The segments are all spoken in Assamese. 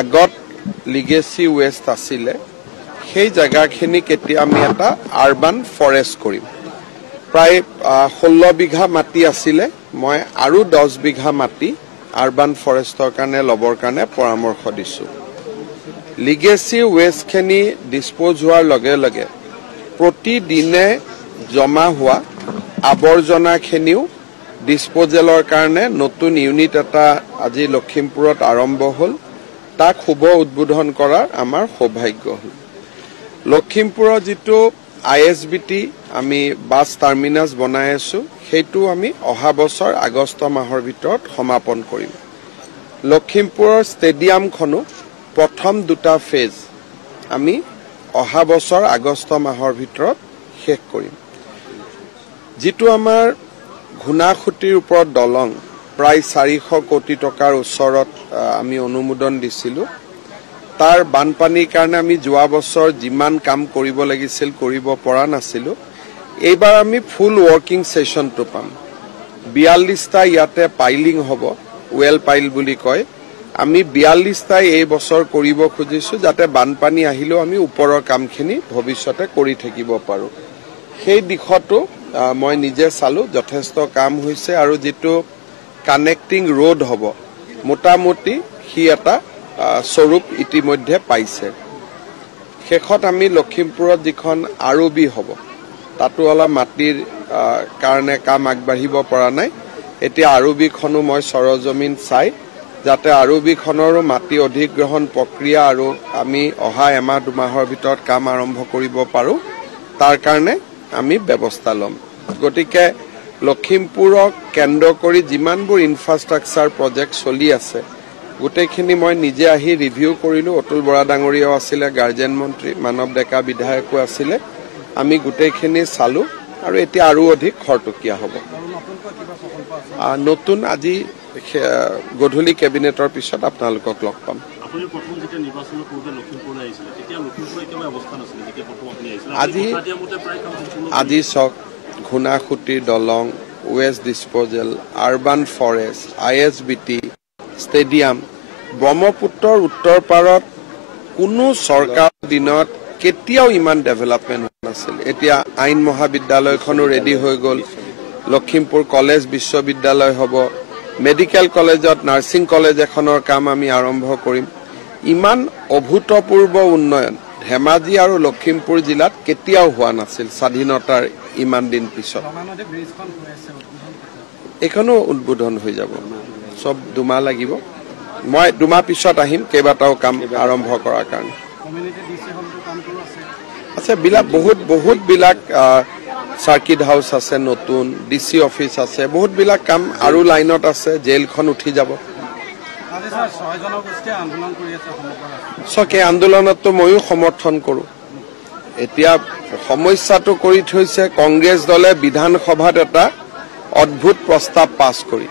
আগত লিগেসি ওয়েস্ট আছিলে সেই জায়গাখিনি কেতিয়া আমি এটা আৰবান ফৰেস্ট কৰিম প্ৰায় 16 বিঘা মাটি আছিলে মই আৰু 10 বিঘা মাটি আৰবান ফৰেষ্টৰ কাৰণে লবৰ কাৰণে পৰামৰ্শ দিছো লিগেসি ওয়েস্ট খিনি ডিসপোজ হোৱাৰ লগে লগে প্ৰতিদিনে জমা হোৱা আৱৰ্জনাখিনিও ডিসপোজেলৰ কাৰণে নতুন ইউনিট এটা আজি লখিমপুৰত আৰম্ভ হ'ল তাক শুভ উদ্বোধন কৰাৰ আমাৰ সৌভাগ্য হ'ল লখিমপুৰৰ যেটো আইএসবিটি আমি বাস টাৰ্মিনাস বনাই আছো সেইটো আমি অহা বছৰ আগষ্ট মাহৰ ভিতৰত সমাপন কৰিম লখিমপুৰৰ ষ্টেডিয়ামখনো প্ৰথম দুটা ফেজ আমি অহা বছৰ আগষ্ট মাহৰ ভিতৰত শেষ কৰিম যেটো আমাৰ ঘুনাখুটিৰ ওপৰত দলং প্ৰায় 400 কোটি টকাৰ ওচৰত আমি অনুমোদন দিছিলো তাৰ বানপানীৰ কাৰণে আমি যোৱা বছৰ যিমান কাম কৰিব লাগিছিল কৰিব পৰা নাছিলো এইবাৰ আমি ফুল ওয়াৰ্কিং সেশনটো পাম 42টা ইয়াতে পাইলিং হ'ব ওয়েল পাইল বুলি কয় আমি 42টা এই বছৰ কৰিব খুজিছো যাতে বানপানী আহিলেও আমি ওপৰৰ কামখিনি ভৱিষ্যতে কৰি থাকিব পাৰো সেই দিশটো মই নিজে চালো যথেষ্ট কাম হৈছে আৰু যেটো কানেক্টিং ৰোড হ'ব মোটামুটি হি এটা স্বৰূপ ইতিমধ্যে পাইছে শেষত আমি লখিমপুৰত যিখন আৰবি হ'ব তাতো অলপ মাটিৰ কাৰণে কাম আগবাঢ়িব পৰা নাই এতিয়া আৰবিখনো মই সৰজমিন চাই যাতে আৰবিখনৰো মাটি অধিগ্ৰহণ প্ৰক্ৰিয়া আৰু আমি অহা এমাহ দুমাহৰ ভিতৰত কাম আৰম্ভ কৰিব পাৰো তাৰ কাৰণে আমি ব্যৱস্থা লম গতিকে লখিমপুৰক কেন্দ্ৰ কৰি যিমানবোৰ ইনফ্ৰাষ্ট্ৰাকচাৰ প্ৰজেক্ট চলি আছে গোটেইখিনি মই নিজে আহি ৰিভিউ কৰিলো অতুল বৰা ডাঙৰীয়াও আছিলে গাৰ্জেন মন্ত্ৰী মানৱ ডেকা বিধায়কো আছিলে আমি গোটেইখিনি চালো আৰু এতিয়া আৰু অধিক খৰটকীয়া হ'ব নতুন আজি গধূলি কেবিনেটৰ পিছত আপোনালোকক লগ পাম আপুনি প্ৰথম যেতিয়া নিৰ্বাচনৰ পূৰ্বে লখিমপুৰলৈ আহিছিলে তেতিয়া লখিমপুৰৰ একেবাৰে অৱস্থা নাছিলে যেতিয়া প্ৰথম আপুনি আহিছিল আজি চক ঘুনাখুটিৰ দলং waste disposal urban forest ISBT stadium ব্ৰহ্মপুত্ৰৰ উত্তৰ পাৰত কোনো চৰকাৰ দিনত কেতিয়াও ইমান ডেভেলপমেন্ট হোৱা নাছিল এতিয়া আইন মহাবিদ্যালয়খনো ৰেডি হৈ গ'ল লখিমপুৰ কলেজ বিশ্ববিদ্যালয় হ'ব মেডিকেল কলেজত নাৰ্সিং কলেজ এখনৰ কাম আমি আৰম্ভ কৰিম ইমান অভূতপূৰ্ব উন্নয়ন ধেমাজি আৰু লখিমপুৰ জিলাত কেতিয়াও হোৱা নাছিল স্বাধীনতাৰ ইমান দিন পিছত এখনো উদ্বোধন হৈ যাব সব দুমাহ লাগিব মই দুমাহ পিছত আহিম কেইবাটাও কাম আৰম্ভ কৰাৰ কাৰণে আছে বহুত বিলাক সাৰ্কিট হাউস আছে নতুন ডিসি অফিস আছে বহুত বিলাক কাম আৰু লাইনত আছে জেলখন উঠি যাব সকে আন্দোলনতো ময়ো সমৰ্থন কৰো এতিয়া সমস্যাটো কৰি থৈছে কংগ্ৰেছ দলে বিধানসভাত এটা অদ্ভুত প্ৰস্তাৱ পাছ কৰি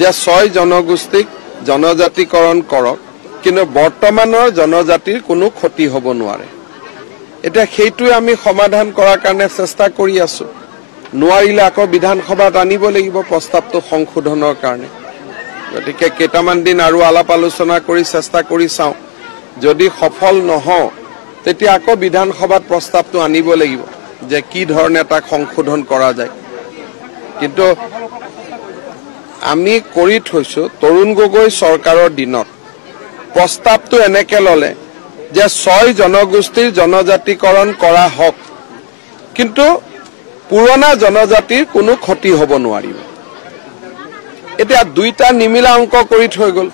যে 6 জনগোষ্ঠীক জনজাতিকৰণ কৰক কিন্তু বৰ্তমানৰ জনজাতিৰ কোনো ক্ষতি হ'ব নোৱাৰে এটা সেইটোৱে আমি সমাধান কৰাৰ কাৰণে চেষ্টা কৰি আছো নোৱাৰিলে আকৌ বিধানসভাত আনিব লাগিব প্ৰস্তাৱটো সংশোধনৰ কাৰণে গতিকে কেইটামান দিন আৰু আলাপ আলোচনা কৰি চেষ্টা কৰি চাওঁ যদি সফল নহওঁ তেতিয়া আকৌ বিধানসভাত প্ৰস্তাৱটো আনিব লাগিব যে কি ধৰণে এটা সংশোধন কৰা যায় কিন্তু আমি কৰি থৈছো তৰুণ গগৈ চৰকাৰৰ দিনত প্ৰস্তাৱটো এনেকে ললে যে 6 জনগোষ্ঠীৰ জনজাতিকৰণ কৰা হওক কিন্তু পুৰণা জনজাতিৰ কোনো ক্ষতি হ'ব নোৱাৰিব এতিয়া দুইটা নিমিলা অংক কৰি থৈ গল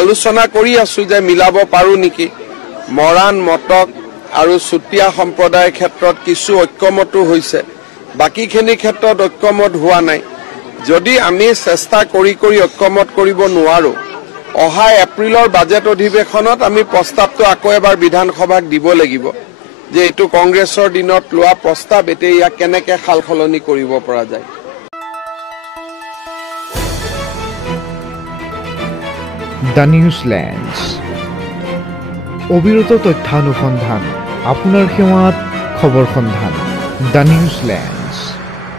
আলোচনা কৰি আছো যে মিলাব পাৰো নেকি মৰাণ মটক আৰু চুতীয়া সম্প্ৰদায়ৰ ক্ষেত্ৰত কিছু ঐক্যমতো হৈছে বাকিখিনি ক্ষেত্ৰত ঐক্যমত হোৱা নাই যদি আমি চেষ্টা কৰি ঐক্যমত কৰিব নোৱাৰো অহা এপ্ৰিলৰ বাজেট অধিৱেশনত আমি প্ৰস্তাৱটো আকৌ এবাৰ বিধানসভাক দিব লাগিব যে এটো কংগ্ৰেছৰ দিনত লোৱা প্ৰস্তাৱ এতিয়া ইয়াক কেনেকৈ খালখলনি কৰিব পৰা যায় দ্য নিউজলেণ্ডছ অবিৰত তথ্যানুসন্ধান আপোনাৰ সেৱাত খবৰ সন্ধান দ্য নিউজলেণ্ড